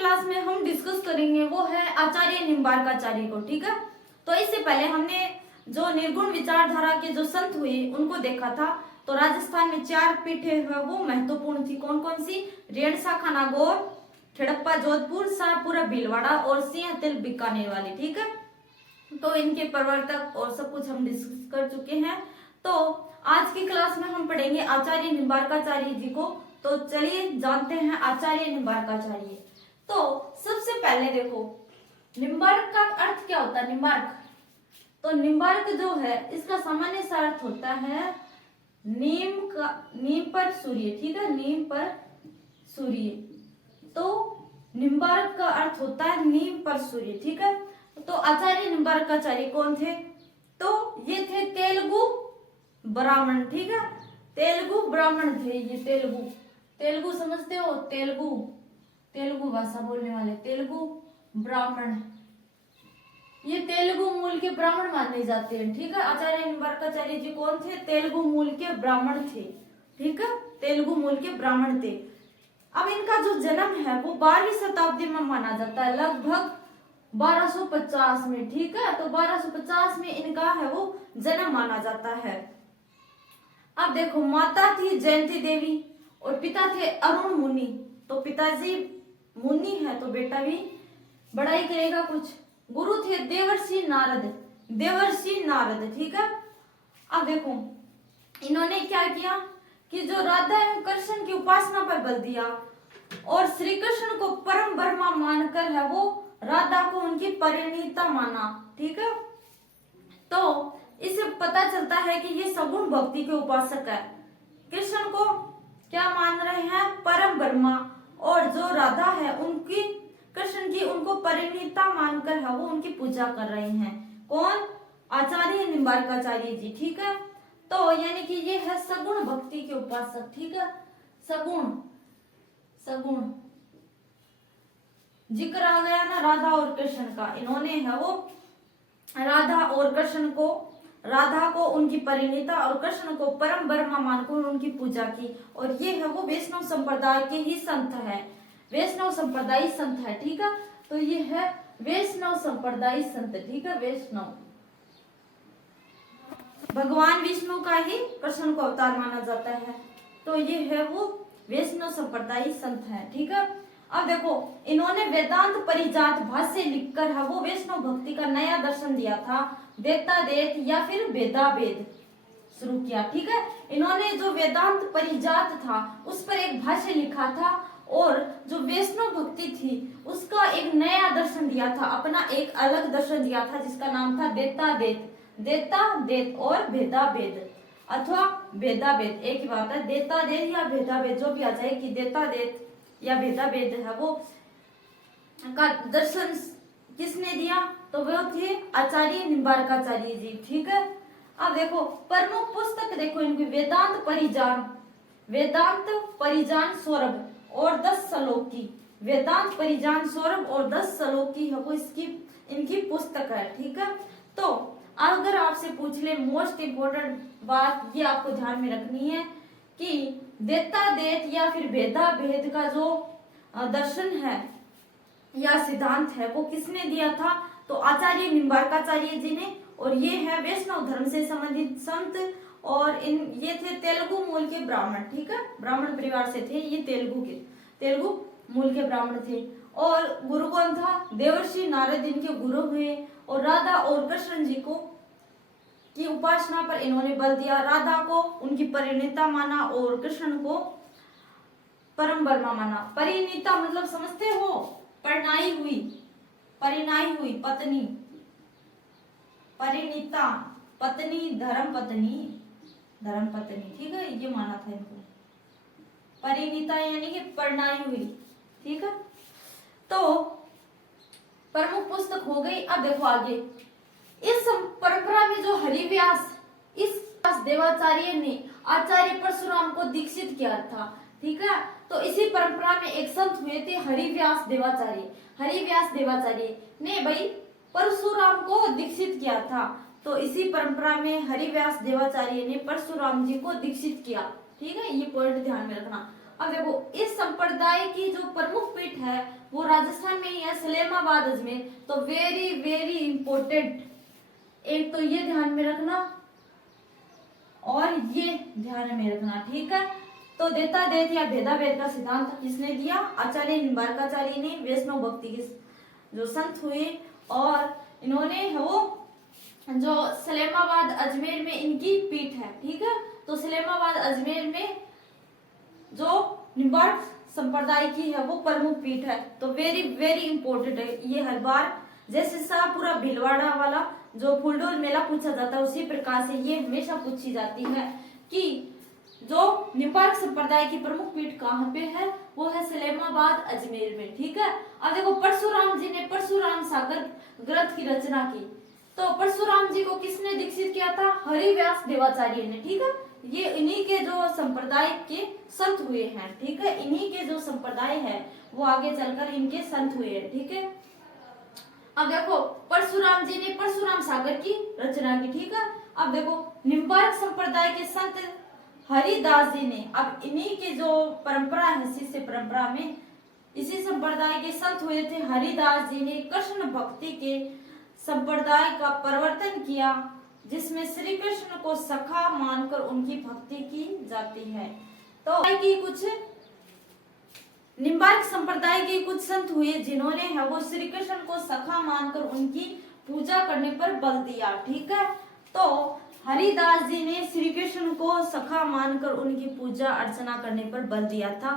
Class में हम discuss करेंगे वो है आचार्य निम्बार्काचार्य को। ठीक है, तो इससे पहले हमने जो निर्गुण विचारधारा के जो संत हुए उनको देखा था। तो राजस्थान में 4 पीठें हैं वो महत्वपूर्ण थी। कौन कौन सी? रेणसा नागौर, हड़प्पा जोधपुर, शाहपुरा भीलवाड़ा और सिंहतिल बीकानेर वाली। ठीक है, तो इनके प्रवर्तक और सब कुछ हम डिस्कस कर चुके हैं। तो आज की क्लास में हम पढ़ेंगे आचार्य निम्बार्काचार्य जी को। तो चलिए जानते हैं आचार्य निम्बार्काचार्य। तो सबसे पहले देखो निम्बार्क का अर्थ क्या होता है। निम्बार्क, तो निम्बार्क जो है इसका सामान्य सा अर्थ होता है नीम पर सूर्य। ठीक है, नीम पर सूर्य। तो निम्बार्क का अर्थ होता है नीम पर सूर्य। ठीक है, तो आचार्य निम्बार्काचार्य कौन थे? तो ये थे तेलुगु ब्राह्मण। ठीक है, तेलुगु ब्राह्मण थे ये। तेलुगु समझते हो? तेलुगु भाषा बोलने वाले तेलुगु ब्राह्मण, ये तेलुगु मूल के ब्राह्मण माने जाते हैं। ठीक है, आचार्य निम्बार्काचार्य जी कौन थे? तेलुगु मूल के ब्राह्मण थे। ठीक है, तेलुगु मूल के ब्राह्मण थे। अब इनका जो जन्म है वो 12वीं शताब्दी में माना जाता है, लगभग 1250 में। ठीक है, तो 1250 में इनका है वो जन्म माना जाता है। अब देखो माता थी जयंती देवी और पिता थे अरुण मुनि। तो पिताजी मुनि है तो बेटा भी बड़ा ही करेगा कुछ। गुरु थे देवर्षि नारद। ठीक है, अब देखो इन्होंने क्या किया कि जो राधा एवं कृष्ण की उपासना पर बल दिया और श्री कृष्ण को परम ब्रह्मा मानकर है वो राधा को उनकी परिणीता माना। ठीक है, तो इससे पता चलता है कि ये सगुण भक्ति के उपासक है। कृष्ण को क्या मान रहे हैं? परम ब्रह्मा। और जो राधा है उनकी कृष्ण की उनको परिणीता मानकर है वो उनकी पूजा कर रहे हैं। कौन? आचार्य निम्बार्काचार्य जी। ठीक है, तो यानी कि ये है सगुण भक्ति के उपासक। ठीक है, सगुण जिक्र आ गया ना राधा और कृष्ण का। इन्होंने है वो राधा को उनकी परिणीता और कृष्ण को परम ब्रह्मा मानकर उनकी पूजा की। और ये है वो वैष्णव संप्रदाय के ही संत है, वैष्णव संप्रदायी संत है। ठीक है, तो ये है वैष्णव संप्रदायी संत। ठीक है, वैष्णव भगवान विष्णु का ही कृष्ण को अवतार माना जाता है। तो ये है वो वैष्णव संप्रदायी संत है। ठीक है, अब देखो इन्होंने वेदांत परिजात भाष्य लिखकर है वो वैष्णव भक्ति का नया दर्शन दिया था। देतादेत या फिर भेदा भेद शुरू किया। ठीक है, इन्होंने जो वेदांत परिजात था उस पर एक भाष्य लिखा था और जो वैष्णव भक्ति थी उसका एक नया दर्शन दिया था, अपना एक अलग दर्शन दिया था जिसका नाम था देतादेत और भेदा भेद अथवा भेदा भेद। एक ही बात है, देतादेत या भेदा भेद जो भी आ जाए कि देतादेत या भेदा भेद है वो का दर्शन किसने दिया? तो वो थे आचार्य निम्बार्काचार्य जी। ठीक है, अब देखो प्रमुख पुस्तक देखो इनकी वेदांत परिजान सौरभ और 10 श्लोकी। वेदांत परिजान सौरभ और 10 श्लोकी है वो इनकी पुस्तक है। ठीक है, तो अगर आपसे पूछ ले मोस्ट इम्पोर्टेंट बात ये आपको ध्यान में रखनी है कि देतादेत या फिर भेदा भेद का जो दर्शन है या सिद्धांत है वो किसने दिया था? तो आचार्य निम्बार्काचार्य जी ने। और ये है वैष्णव धर्म से संबंधित संत और ये थे तेलुगु मूल के ब्राह्मण। ठीक है, ब्राह्मण परिवार से थे ये, तेलुगु मूल के ब्राह्मण थे। और गुरु कौन था? देवर्षि नारद इनके गुरु हुए। और राधा और कृष्ण जी को की उपासना पर इन्होंने बल दिया। राधा को उनकी परिणीता माना और कृष्ण को परम ब्रह्मा माना। परिणीता मतलब समझते हो? परिणाई हुई पत्नी। परिणीता पत्नी, धर्म पत्नी। ठीक है, ये माना था इनको। परिणीता यानी कि परिणाई हुई। ठीक है, तो प्रमुख पुस्तक हो गई। अब देखो आगे इस परंपरा में जो हरिव्यास देवाचार्य ने आचार्य परशुराम को दीक्षित किया था। ठीक है, तो इसी परंपरा में एक संत हुए थे हरिव्यास देवाचार्य ने भाई परशुराम को दीक्षित किया था। तो इसी परंपरा में हरिव्यास देवाचार्य ने परशुराम जी को दीक्षित किया। ठीक है, ये पॉइंट ध्यान में रखना। अब देखो इस संप्रदाय की जो प्रमुख पीठ है वो राजस्थान में ही है, सलेमाबाद अजमेर। तो वेरी वेरी इंपॉर्टेंट, एक तो ये ध्यान में रखना और ये ध्यान में रखना, ठीक है। तो देता देत या भेदा भेद का सिद्धांत किसने दिया? आचार्य निम्बार्काचार्य ने, वैष्णव भक्ति के जो संत हुए, और इन्होंने वो जो सलेमाबाद अजमेर में इनकी पीठ है, ठीक है। तो सलेमाबाद अजमेर में जो निम्बार्क संप्रदाय की है वो प्रमुख पीठ है। तो वेरी वेरी इंपॉर्टेंट है ये, हर बार जैसे शाहपुरा भीलवाड़ा वाला जो फूलडोल मेला पूछा जाता है उसी प्रकार से ये हमेशा पूछी जाती है कि जो निम्बार्क संप्रदाय की प्रमुख पीठ कहाँ पे है, वो है सलेमाबाद अजमेर में, ठीक है। अब देखो परशुराम जी ने परशुराम सागर ग्रंथ की रचना की। तो परशुराम जी को किसने दीक्षित किया था? हरिव्यास देवाचार्य ने, ठीक है। ये इन्हीं के जो संप्रदाय के संत हुए हैं, ठीक है। इन्हीं के जो संप्रदाय है वो आगे चलकर इनके संत हुए हैं, ठीक है। अब देखो परशुराम जी ने परशुराम सागर की रचना की, ठीक है। अब देखो निम्बार्क संप्रदाय के संत हरिदास जी ने, अब इन्हीं के जो परंपरा है शिष्य परंपरा में इसी संप्रदाय के संत हुए थे हरिदास जी ने कृष्ण भक्ति के संप्रदाय का प्रवर्तन किया, जिसमें श्री कृष्ण को सखा मानकर उनकी भक्ति की जाती है। तो की कुछ निम्बार्क संप्रदाय के कुछ संत हुए जिन्होंने है वो श्री कृष्ण को सखा मानकर उनकी पूजा करने पर बल दिया, ठीक है। तो हरिदास जी ने श्री कृष्ण को सखा मानकर उनकी पूजा अर्चना करने पर बल दिया था।